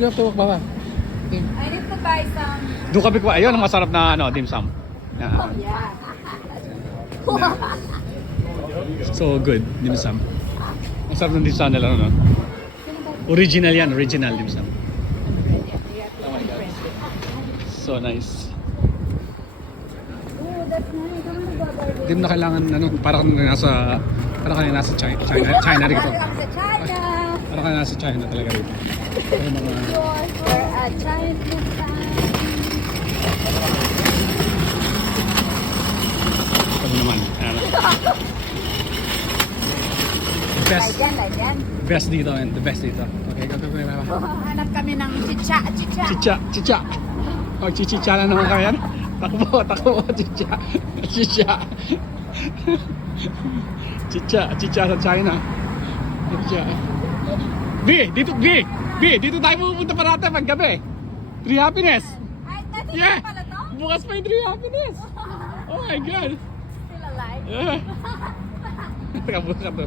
You have to walk, Baba. Okay. I need to buy some. Doon kami kuha. Ayun, ang masarap na dim sum. Oh, yeah. So good, dim sum. Masarap ng dim sum nila, no? Original yan, original dim sum. Oh my God. So nice. Oh, that's nice. I'm gonna go there. Hindi mo na kailangan, para kang nasa China rin ito. Welcome to China. Para kang nasa China talaga rito. Pero mga, Yours for a Chinese time. ano naman, best, Like yan. best dito and the best dito. Okay, go. Oh, hanap kami ng chicha. Chicha. Oh, chicha na naman kami yan. Takbo, chicha. Chicha sa China. Chicha. Dito tayo pupunta parata pag gabi. Tree Happiness. Ay, natin Yeah. pala to? Bukas pa yung Tree Happiness. Oh my God. Still alive? Yeah. Teka, bukas to.